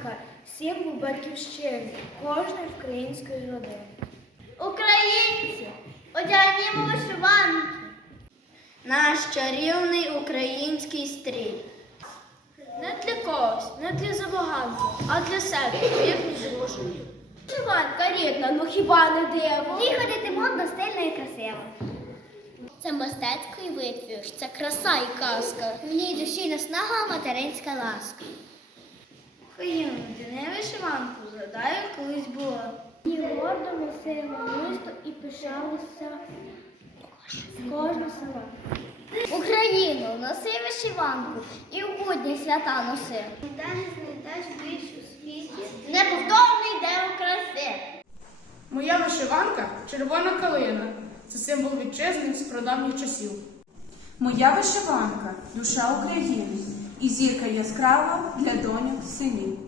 вишиванка символ батьківщини кожної української родини. Українці, одягнімо вишиванки. Наш чарівний український стрій. Не для когось, не для забаганки, а для себе, як зрушую. Вишиванка рідна, ну хіба не диво? Їй ходити модно, стильно і красиво. Це мистецький витвір, це краса і казка. В ній душі наснага материнська ласка. Україну, ти не вишиванку, згадаю, як колись було. І гордо носила місто і пишалася кожне село. Україну, носи вишиванку і в будні свята носи. Ніде не знайдеш більш у світі. Неповторний день краси. Моя вишиванка червона калина. Це символ вітчизни з прадавніх часів. Моя вишиванка душа України і зірка яскрава для доньок синів.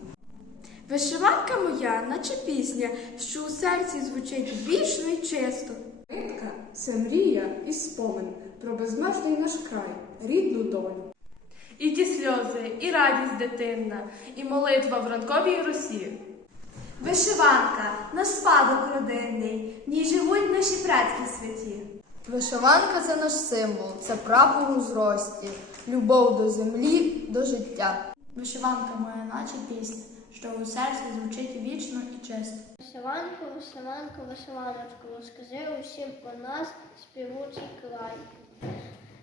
Вишиванка моя, наче пісня, що у серці звучить вічно й чисто. Нитка це мрія і спомин про безмежний наш край, рідну долю. І ті сльози, і радість дитинна, і молитва в ранковій росі. Вишиванка, наш спадок родинний, в ній живуть наші предки святі. Вишиванка це наш символ, це прапор у зрості, любов до землі, до життя. Вишиванка моя, наче пісня, що у серці звучить вічно і чисто. Вишиванку, вишиванку, вишиваночку, розкажи усім про нас співучий край.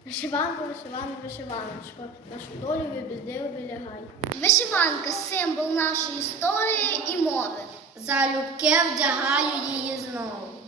Вишиванку, вишиванку, вишиваночку, нашу долю біди оберігай. Вишиванка символ нашої історії і мови. Залюбки вдягаю її знову.